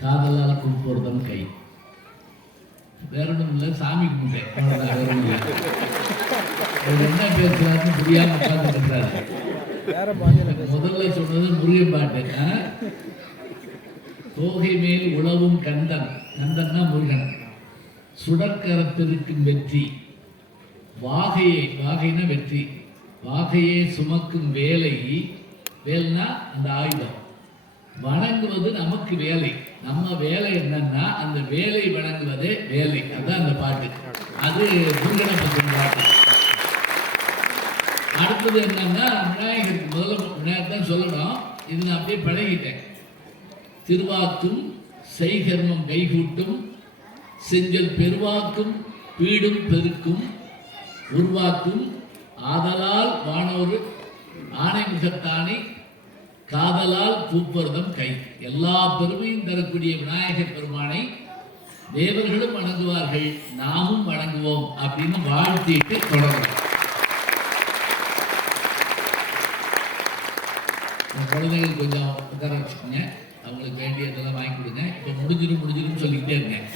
காதலால் கூப்பிடுறதும் கை வேற ஒன்றும் இல்லை, சாமி கும்பிட்டேன். என்ன பேசுறாருன்னு புரியாம உட்கார்ந்துருக்காரு. முதல்ல சொன்னது முருகன் பாட்டு. தோகை மேல் உழவும் கந்தன், கந்தன்னா முருகன். சுடற்கரத்திருக்கும் வெற்றி, வாகையை, வாகைனா வெற்றி, வாகையே சுமக்கும் வேலை, வேல்னா அந்த ஆயுதம். வணங்குவது நமக்கு வேலை. நம்ம வேலை என்னன்னா அந்த வேலை வணங்குவதே வேலை. அதுதான் அந்த பாட்டு. அது முருகனை பற்றின பாட்டு. அடுத்தது என்னன்னா விநாயகருக்கு முதல்ல விநாயகர் தான் சொல்லணும். இது நான் அப்படியே பழகிட்டேன். திருவாக்கும் செய்கர்மம் கைகூட்டும், செஞ்சல் பெருவாக்கும் பீடும் பெருக்கும், உருவாக்கும் ஆதலால் வானோரு ஆணை முகத்தானை, காதலால் பூப்பர்தம் கை. எல்லா பெருமையும் தரக்கூடிய விநாயகர் பெருமானை தேவர்களும் வணங்குவார்கள், நாமும் வணங்குவோம் அப்படின்னு வாழ்த்திட்டு தொடரும். குழந்தைகள் கொஞ்சம் உட்கார வச்சுக்கோங்க, அவங்களுக்கு வேண்டியதெல்லாம் வாங்கி கொடுங்க. இப்போ முடிஞ்சிடும் சொல்லிக்கிட்டே இருக்கேன்.